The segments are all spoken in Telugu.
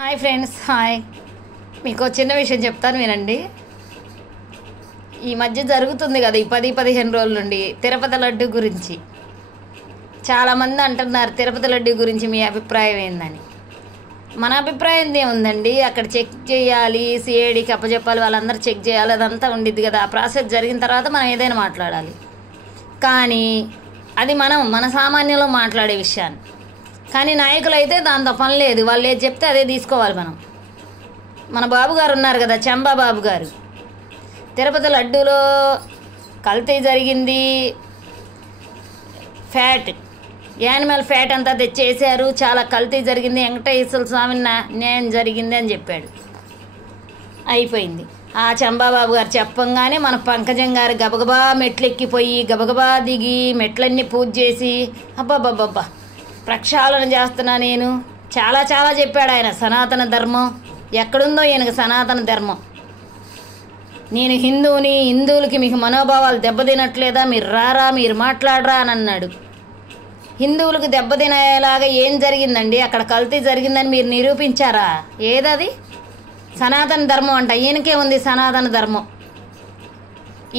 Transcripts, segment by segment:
Hi friends, hi. మీకు చిన్న విషయం చెప్తాను, వినండి. ఈ మధ్య జరుగుతుంది కదా, ఈ 10-15 రోజుల నుండి తిరుపతి లడ్డు గురించి చాలామంది అంటున్నారు. తిరుపతి లడ్డు గురించి మీ అభిప్రాయం ఏందని? మన అభిప్రాయం ఏముందండి, అక్కడ చెక్ చేయాలి, సిఐడికి అప్పచెప్పాలి, వాళ్ళందరూ చెక్ చేయాలి, అదంతా ఉండిద్ది కదా. ఆ ప్రాసెస్ జరిగిన తర్వాత మనం ఏదైనా మాట్లాడాలి. కానీ అది మన సామాన్యంలో మాట్లాడే విషయాన్ని. కానీ నాయకులు అయితే దాంతో పని లేదు, వాళ్ళు ఏది చెప్తే అదే తీసుకోవాలి. మన బాబు గారు ఉన్నారు కదా, చంబా బాబు గారు, తిరుపతి లడ్డూలో కల్తీ జరిగింది, ఫ్యాట్, యానిమల్ ఫ్యాట్ అంతా తెచ్చేసారు, చాలా కల్తీ జరిగింది, వెంకటేశ్వర స్వామి న్యాయం జరిగింది అని చెప్పాడు. అయిపోయింది. ఆ చంబాబాబు గారు చెప్పంగానే మన పంకజం గారు గబగబా మెట్లెక్కిపోయి గబగబా దిగి మెట్లన్నీ పూజ చేసి అబ్బాబ్బాబ్బా ప్రక్షాళన చేస్తున్నా నేను, చాలా చాలా చెప్పాడు ఆయన. సనాతన ధర్మం ఎక్కడుందో ఈయనకు సనాతన ధర్మం. నేను హిందువుని, హిందువులకి మీకు మనోభావాలు దెబ్బతినట్లేదా, మీరు రారా, మీరు మాట్లాడరా అని అన్నాడు. హిందువులకు దెబ్బతినేలాగా ఏం జరిగిందండి? అక్కడ కల్తీ జరిగిందని మీరు నిరూపించారా? ఏదది? సనాతన ధర్మం అంట. ఈయనకే ఉంది సనాతన ధర్మం.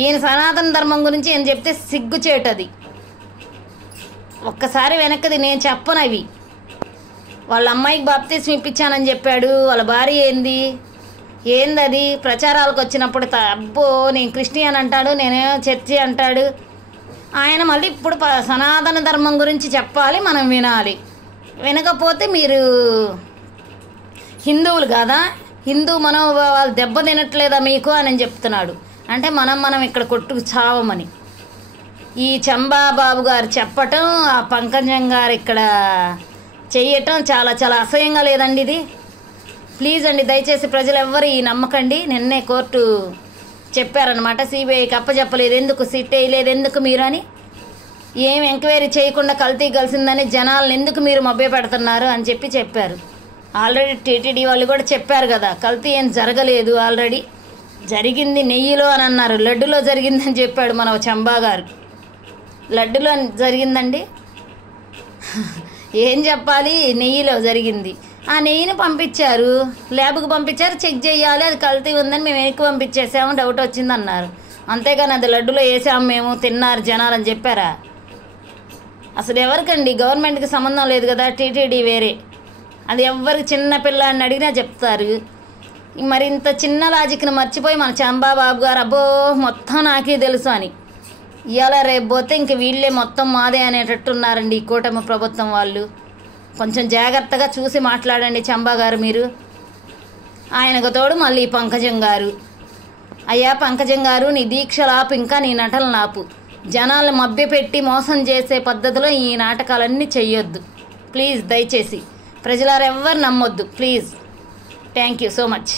ఈయన సనాతన ధర్మం గురించి ఈయన చెప్తే సిగ్గుచేటది. ఒక్కసారి వెనక్కది నేను చెప్పను. అవి వాళ్ళ అమ్మాయికి బాప్తీసం ఇప్పించానని చెప్పాడు. వాళ్ళ భార్య ఏందది? ప్రచారాలకు వచ్చినప్పుడు అబ్బో నేను క్రిస్టియన్ అంటాడు, నేనేమో చర్చి అంటాడు. ఆయన మళ్ళీ ఇప్పుడు సనాతన ధర్మం గురించి చెప్పాలి, మనం వినాలి. వినకపోతే మీరు హిందువులు కాదా, హిందూ మనోభావాలు దెబ్బతినట్లేదా మీకు అని చెప్తున్నాడు. అంటే మనం ఇక్కడ కొట్టుకు చావమని ఈ చంబాబాబు గారు చెప్పటం, ఆ పంకజం గారు ఇక్కడ చెయ్యటం చాలా చాలా అసహ్యంగా లేదండి ఇది? ప్లీజ్ అండి, దయచేసి ప్రజలు ఎవ్వరు ఈ నమ్మకండి. నిన్నే కోర్టు చెప్పారనమాట, సిబిఐకి అప్పచెప్పలేదు ఎందుకు, సిట్ వేయలేదు ఎందుకు మీరు అని, ఏం ఎంక్వైరీ చేయకుండా కల్తీ కలిసిందని జనాలను ఎందుకు మీరు మభ్య పెడుతున్నారు అని చెప్పారు. ఆల్రెడీ టీటీడీ వాళ్ళు కూడా చెప్పారు కదా, కల్తీ ఏం జరగలేదు, ఆల్రెడీ జరిగింది నెయ్యిలో అని అన్నారు. లడ్డులో జరిగిందని చెప్పాడు మన చంబా గారు. లడ్డులో జరిగిందండి, ఏం చెప్పాలి? నెయ్యిలో జరిగింది. ఆ నెయ్యిని పంపించారు, ల్యాబ్కి పంపించారు, చెక్ చేయాలి, అది కల్తీ ఉందని మేము వెనక్కి పంపించేసాము, డౌట్ వచ్చింది అన్నారు. అంతేగాని అది లడ్డులో వేసాము మేము, తిన్నారు జనాలు అని చెప్పారా? అసలు ఎవరికండి? గవర్నమెంట్కి సంబంధం లేదు కదా, టీటీడీ వేరే. అది ఎవరికి చిన్న పిల్లాడిని అడిగినా చెప్తారు. మరి ఇంత చిన్న లాజిక్ని మర్చిపోయి మన చంబాబాబు గారు అబ్బో మొత్తం నాకే తెలుసు అని, ఇవాళ రేపు పోతే ఇంక వీళ్ళే మొత్తం మాదే అనేటట్టున్నారండి ఈ కూటమి ప్రభుత్వం వాళ్ళు. కొంచెం జాగ్రత్తగా చూసి మాట్లాడండి చంబా గారు మీరు. ఆయనకు తోడు మళ్ళీ పంకజం గారు. అయ్యా పంకజం గారు, నీ దీక్షలాపు, ఇంకా నీ నటనలు ఆపు. జనాలను మభ్యపెట్టి మోసం చేసే పద్ధతిలో ఈ నాటకాలన్నీ చెయ్యొద్దు ప్లీజ్. దయచేసి ప్రజలారెవ్వరు నమ్మొద్దు please. Thank you so much.